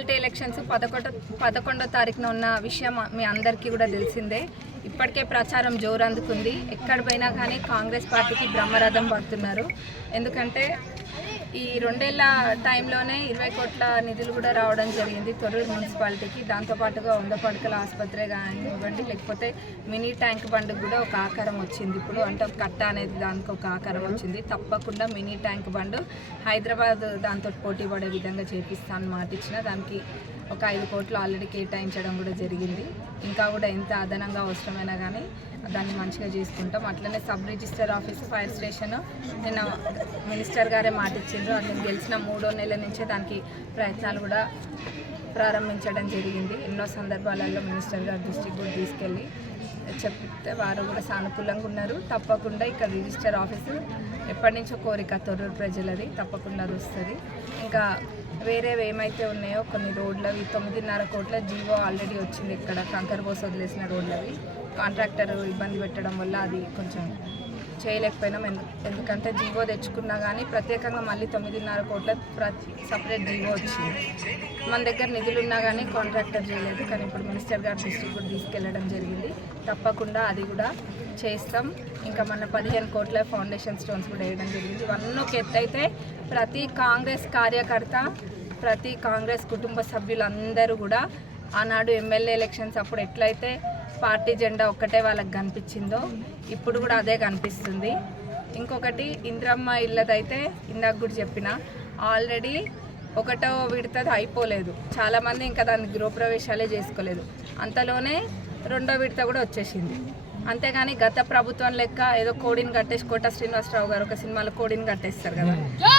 Municipality elections 11వ తారీఖున ఉన్న విషయం మీ అందరికీ కూడా తెలిసిందే. ఇప్పటికే ప్రచారం జోరందుకుంది. ఎక్కడ పోయినా కానీ కాంగ్రెస్ పార్టీకి బ్రహ్మరథం పడుతున్నారు. ఎందుకంటే ఈ 2 ఏళ్ల టైంలోనే 20 కోట్ల నిధులు కూడా రావడం జరిగింది తొర్రూరు మున్సిపాలిటీకి. దాంతోపాటుగా 100 పడకల ఆసుపత్రి కానివ్వండి, లేకపోతే మినీ ట్యాంక్ బండ్కి కూడా ఒక ఆకారం వచ్చింది. ఇప్పుడు అంటే కట్ట అనేది దానికి ఒక ఆకారం వచ్చింది. తప్పకుండా మినీ ట్యాంక్ బండ్ హైదరాబాద్ దాంతో పోటీ పడే విధంగా చేపిస్తాను మాట ఇచ్చిన. దానికి ఒక 5 కోట్లు ఆల్రెడీ కేటాయించడం కూడా జరిగింది. ఇంకా కూడా ఎంత అదనంగా అవసరమైనా కానీ దాన్ని మంచిగా చేసుకుంటాం. అట్లనే sub register office, fire station నిన్న మినిస్టర్ గారే మాట ఇచ్చిండ్రు. అది గెలిచిన 3వ నెల నుంచే దానికి ప్రయత్నాలు కూడా ప్రారంభించడం జరిగింది. ఎన్నో సందర్భాలలో మినిస్టర్ గారి దృష్టికి కూడా తీసుకెళ్ళి చెప్తే వారు కూడా సానుకూలంగా ఉన్నారు. తప్పకుండా ఇక్కడ రిజిస్టర్ ఆఫీసు ఎప్పటి నుంచో కోరిక తొర్రూరు ప్రజలది, తప్పకుండా అది వస్తుంది. ఇంకా వేరేవి ఏమైతే ఉన్నాయో కొన్ని రోడ్లవి 9.5 కోట్ల జీవో ఆల్రెడీ వచ్చింది. ఇక్కడ కంకర్ పోసి వదిలేసిన రోడ్లవి కాంట్రాక్టర్ ఇబ్బంది పెట్టడం వల్ల అది కొంచెం చేయలేకపోయినాం. ఎందుకంటే జీవో తెచ్చుకున్నా కానీ ప్రత్యేకంగా మళ్ళీ 9.5 కోట్ల సపరేట్ జీవో వచ్చింది. మన దగ్గర నిధులు ఉన్నా కానీ కాంట్రాక్టర్ చేయలేదు. కానీ ఇప్పుడు మినిస్టర్ గారి దృష్టికి కూడా తీసుకెళ్లడం జరిగింది. తప్పకుండా అది కూడా చేస్తాం. ఇంకా మన 15 కోట్ల ఫౌండేషన్ స్టోన్స్ కూడా వేయడం జరిగింది. ఇవన్నీ ఒక ఎత్తు అయితే ప్రతి కాంగ్రెస్ కార్యకర్త, ప్రతి కాంగ్రెస్ కుటుంబ సభ్యులందరూ కూడా ఆనాడు ఎమ్మెల్యే ఎలక్షన్స్ అప్పుడు ఎట్లయితే పార్టీ జెండా ఒక్కటే వాళ్ళకి కనిపించిందో ఇప్పుడు కూడా అదే కనిపిస్తుంది. ఇంకొకటి ఇంద్రమ్మ ఇళ్ళదైతే ఇందాక కూడా చెప్పిన ఆల్రెడీ 1వ విడతది అయిపోలేదు. చాలామంది ఇంకా దాన్ని గృహప్రవేశాలే చేసుకోలేదు. అంతలోనే 2వ విడత కూడా వచ్చేసింది. అంతేగాని గత ప్రభుత్వం లెక్క ఏదో కోడిని కట్టేసి కోట శ్రీనివాసరావు గారు ఒక సినిమాలో కోడిని కట్టేస్తారు కదా,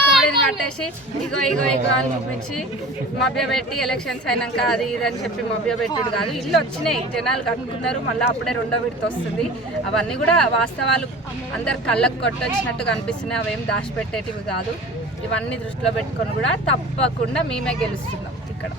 కోడిని కట్టేసి ఇగో ఇగో ఇగో అని చూపించి మభ్యపెట్టి ఎలక్షన్స్ అయినాక అది ఇది అని చెప్పి మభ్యపెట్టుడు కాదు. ఇల్లు వచ్చినాయి, జనాలు కట్టుకున్నారు, మళ్ళీ అప్పుడే 2వ విడత వస్తుంది. అవన్నీ కూడా వాస్తవాలు అందరు కళ్ళకు కొట్టొచ్చినట్టు కనిపిస్తున్నాయి. అవేం దాచిపెట్టేటివి కాదు. ఇవన్నీ దృష్టిలో పెట్టుకొని కూడా తప్పకుండా మేమే గెలుస్తున్నాం ఇక్కడ.